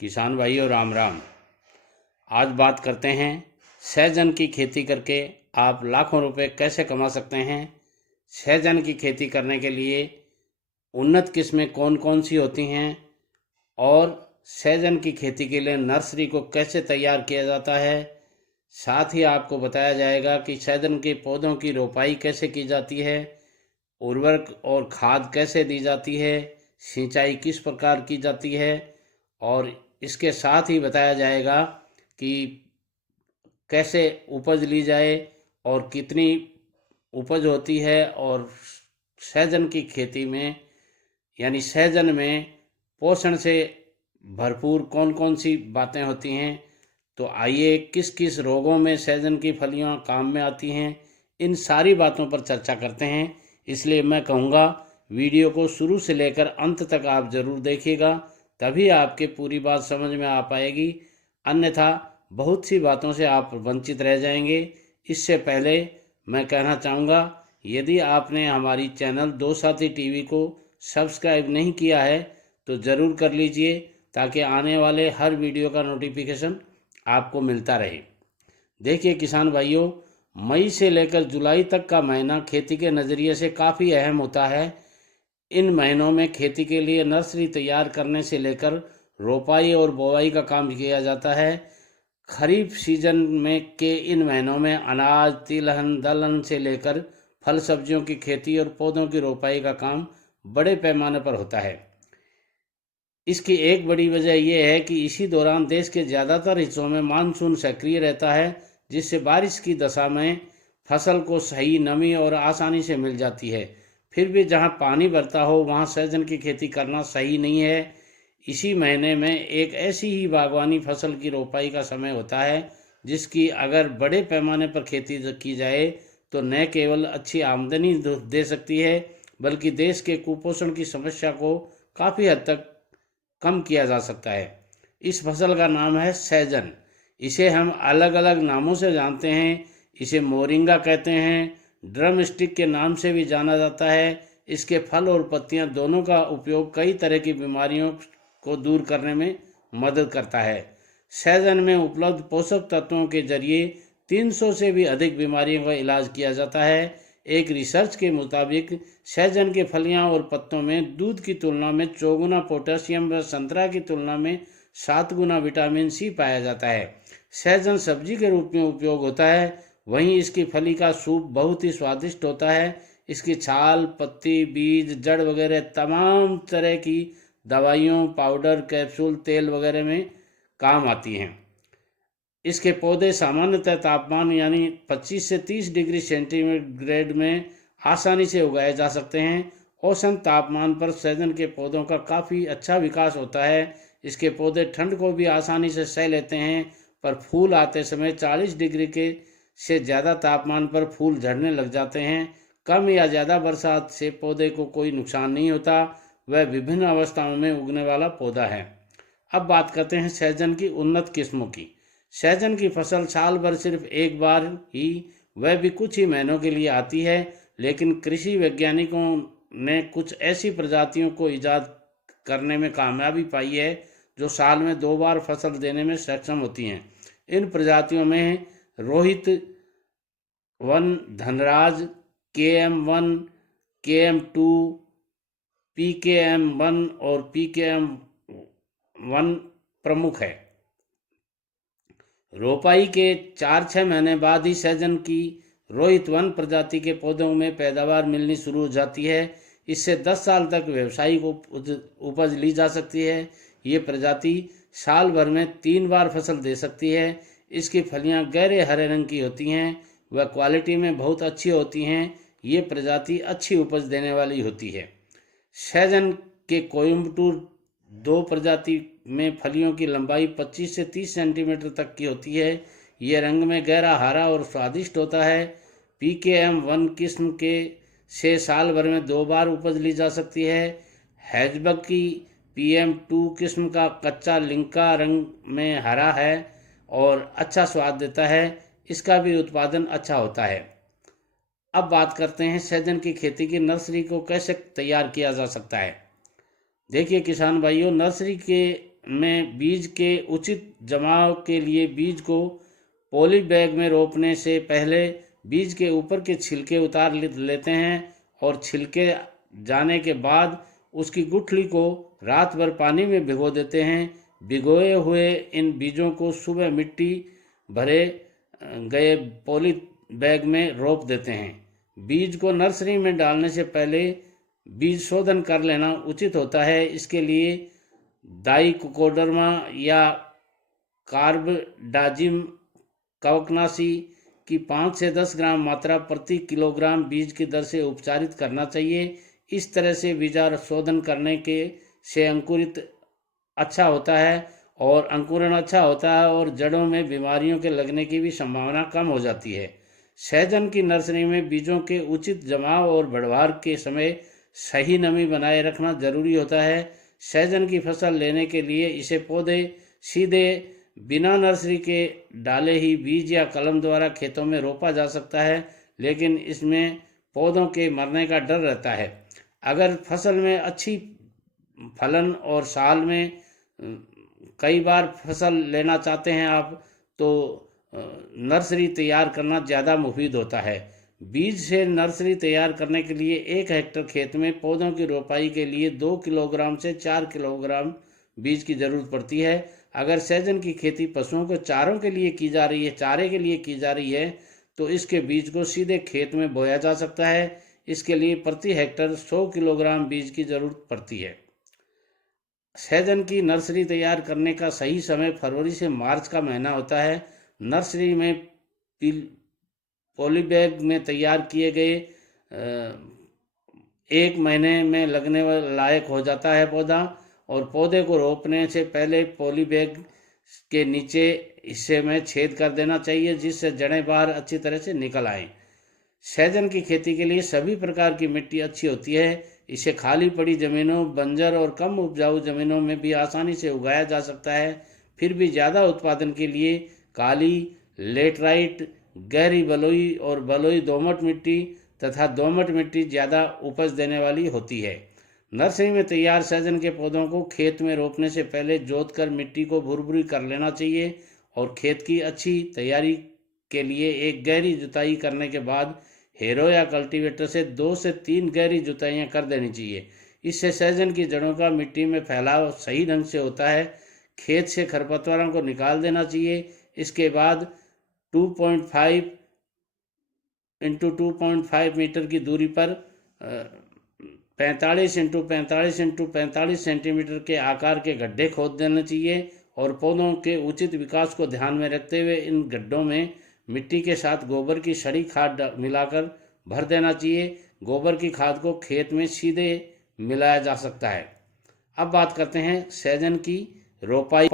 किसान भाइयों राम राम। आज बात करते हैं सहजन की खेती करके आप लाखों रुपए कैसे कमा सकते हैं। सहजन की खेती करने के लिए उन्नत किस्में कौन कौन सी होती हैं और सहजन की खेती के लिए नर्सरी को कैसे तैयार किया जाता है। साथ ही आपको बताया जाएगा कि सहजन के पौधों की रोपाई कैसे की जाती है, उर्वरक और खाद कैसे दी जाती है, सिंचाई किस प्रकार की जाती है और इसके साथ ही बताया जाएगा कि कैसे उपज ली जाए और कितनी उपज होती है और सहजन की खेती में यानी सहजन में पोषण से भरपूर कौन कौन सी बातें होती हैं। तो आइए किस किस रोगों में सहजन की फलियां काम में आती हैं, इन सारी बातों पर चर्चा करते हैं। इसलिए मैं कहूँगा वीडियो को शुरू से लेकर अंत तक आप ज़रूर देखिएगा, तभी आपके पूरी बात समझ में आ पाएगी, अन्यथा बहुत सी बातों से आप वंचित रह जाएंगे। इससे पहले मैं कहना चाहूँगा, यदि आपने हमारी चैनल दो साथी टीवी को सब्सक्राइब नहीं किया है तो ज़रूर कर लीजिए, ताकि आने वाले हर वीडियो का नोटिफिकेशन आपको मिलता रहे। देखिए किसान भाइयों, मई से लेकर जुलाई तक का महीना खेती के नज़रिए से काफ़ी अहम होता है। इन महीनों में खेती के लिए नर्सरी तैयार करने से लेकर रोपाई और बोवाई का काम किया जाता है। खरीफ सीजन में के इन महीनों में अनाज, तिलहन, दलहन से लेकर फल सब्जियों की खेती और पौधों की रोपाई का काम बड़े पैमाने पर होता है। इसकी एक बड़ी वजह यह है कि इसी दौरान देश के ज़्यादातर हिस्सों में मानसून सक्रिय रहता है, जिससे बारिश की दशा में फसल को सही नमी और आसानी से मिल जाती है। फिर भी जहां पानी भरता हो वहां सहजन की खेती करना सही नहीं है। इसी महीने में एक ऐसी ही बागवानी फसल की रोपाई का समय होता है जिसकी अगर बड़े पैमाने पर खेती की जाए तो न केवल अच्छी आमदनी दे सकती है, बल्कि देश के कुपोषण की समस्या को काफ़ी हद तक कम किया जा सकता है। इस फसल का नाम है सहजन। इसे हम अलग अलग नामों से जानते हैं। इसे मोरिंगा कहते हैं, ड्रम स्टिक के नाम से भी जाना जाता है। इसके फल और पत्तियां दोनों का उपयोग कई तरह की बीमारियों को दूर करने में मदद करता है। सहजन में उपलब्ध पोषक तत्वों के जरिए 300 से भी अधिक बीमारियों का इलाज किया जाता है। एक रिसर्च के मुताबिक सहजन के फलियां और पत्तों में दूध की तुलना में 4 गुना पोटेशियम व संतरा की तुलना में 7 गुना विटामिन सी पाया जाता है। सहजन सब्जी के रूप में उपयोग होता है, वहीं इसकी फली का सूप बहुत ही स्वादिष्ट होता है। इसकी छाल, पत्ती, बीज, जड़ वगैरह तमाम तरह की दवाइयों, पाउडर, कैप्सूल, तेल वगैरह में काम आती हैं। इसके पौधे सामान्यतः तापमान यानी 25 से 30 डिग्री सेंटीग्रेड में आसानी से उगाए जा सकते हैं। औसत तापमान पर सहजन के पौधों का काफ़ी अच्छा विकास होता है। इसके पौधे ठंड को भी आसानी से सह लेते हैं, पर फूल आते समय 40 डिग्री के से ज़्यादा तापमान पर फूल झड़ने लग जाते हैं। कम या ज़्यादा बरसात से पौधे को कोई नुकसान नहीं होता। वह विभिन्न अवस्थाओं में उगने वाला पौधा है। अब बात करते हैं सहजन की उन्नत किस्मों की। सहजन की फसल साल भर सिर्फ एक बार ही, वह भी कुछ ही महीनों के लिए आती है, लेकिन कृषि वैज्ञानिकों ने कुछ ऐसी प्रजातियों को ईजाद करने में कामयाबी पाई है जो साल में 2 बार फसल देने में सक्षम होती हैं। इन प्रजातियों में Rohit one, Dhanraj, KM1, KM2, PKM1 और PKM1 प्रमुख है। रोपाई के 4-6 महीने बाद ही सहजन की रोहित वन प्रजाति के पौधों में पैदावार मिलनी शुरू हो जाती है। इससे 10 साल तक व्यावसायिक उपज ली जा सकती है। ये प्रजाति साल भर में 3 बार फसल दे सकती है। इसकी फलियां गहरे हरे रंग की होती हैं, वह क्वालिटी में बहुत अच्छी होती हैं। ये प्रजाति अच्छी उपज देने वाली होती है। सहजन के कोयम्बटूर 2 प्रजाति में फलियों की लंबाई 25 से 30 सेंटीमीटर तक की होती है। ये रंग में गहरा हरा और स्वादिष्ट होता है। PKM1 किस्म के से साल भर में 2 बार उपज ली जा सकती है। हैजबग की PM2 किस्म का कच्चा लिंका रंग में हरा है और अच्छा स्वाद देता है। इसका भी उत्पादन अच्छा होता है। अब बात करते हैं सहजन की खेती की नर्सरी को कैसे तैयार किया जा सकता है। देखिए किसान भाइयों, नर्सरी के में बीज के उचित जमाव के लिए बीज को पॉली बैग में रोपने से पहले बीज के ऊपर के छिलके उतार लेते हैं और छिलके जाने के बाद उसकी गुठली को रात भर पानी में भिगो देते हैं। भिगोए हुए इन बीजों को सुबह मिट्टी भरे गए पॉली बैग में रोप देते हैं। बीज को नर्सरी में डालने से पहले बीज शोधन कर लेना उचित होता है। इसके लिए डाइकोडर्मा या कार्बडाजिम कवकनाशी की 5 से 10 ग्राम मात्रा प्रति किलोग्राम बीज की दर से उपचारित करना चाहिए। इस तरह से बीजा शोधन करने के से अंकुरित अच्छा होता है और अंकुरण अच्छा होता है और जड़ों में बीमारियों के लगने की भी संभावना कम हो जाती है। सहजन की नर्सरी में बीजों के उचित जमाव और बढ़वार के समय सही नमी बनाए रखना जरूरी होता है। सहजन की फसल लेने के लिए इसे पौधे सीधे बिना नर्सरी के डाले ही बीज या कलम द्वारा खेतों में रोपा जा सकता है, लेकिन इसमें पौधों के मरने का डर रहता है। अगर फसल में अच्छी फलन और साल में कई बार फसल लेना चाहते हैं आप, तो नर्सरी तैयार करना ज़्यादा मुफीद होता है। बीज से नर्सरी तैयार करने के लिए 1 हेक्टेयर खेत में पौधों की रोपाई के लिए 2 किलोग्राम से 4 किलोग्राम बीज की ज़रूरत पड़ती है। अगर सहजन की खेती पशुओं को चारे के लिए की जा रही है तो इसके बीज को सीधे खेत में बोया जा सकता है। इसके लिए प्रति हेक्टेयर 100 किलोग्राम बीज की ज़रूरत पड़ती है। सहजन की नर्सरी तैयार करने का सही समय फरवरी से मार्च का महीना होता है। नर्सरी में पॉली बैग में तैयार किए गए 1 महीने में लगने लायक हो जाता है पौधा, और पौधे को रोपने से पहले पॉली बैग के नीचे हिस्से में छेद कर देना चाहिए, जिससे जड़ें बाहर अच्छी तरह से निकल आएं। सहजन की खेती के लिए सभी प्रकार की मिट्टी अच्छी होती है। इसे खाली पड़ी ज़मीनों, बंजर और कम उपजाऊ ज़मीनों में भी आसानी से उगाया जा सकता है। फिर भी ज़्यादा उत्पादन के लिए काली, लेटराइट, गहरी बलुई और बलुई दोमट मिट्टी तथा दोमट मिट्टी ज़्यादा उपज देने वाली होती है। नर्सरी में तैयार सहजन के पौधों को खेत में रोपने से पहले जोतकर मिट्टी को भुरभुरी कर लेना चाहिए और खेत की अच्छी तैयारी के लिए एक गहरी जुताई करने के बाद हेरो या कल्टीवेटर से 2 से 3 गहरी जुताइयाँ कर देनी चाहिए। इससे सहजन की जड़ों का मिट्टी में फैलाव सही ढंग से होता है। खेत से खरपतवारों को निकाल देना चाहिए। इसके बाद 2.5 इंटू 2.5 मीटर की दूरी पर 45 इंटू 45 इंटू 45 सेंटीमीटर के आकार के गड्ढे खोद देने चाहिए और पौधों के उचित विकास को ध्यान में रखते हुए इन गड्ढों में मिट्टी के साथ गोबर की सड़ी खाद मिलाकर भर देना चाहिए। गोबर की खाद को खेत में सीधे मिलाया जा सकता है। अब बात करते हैं सहजन की रोपाई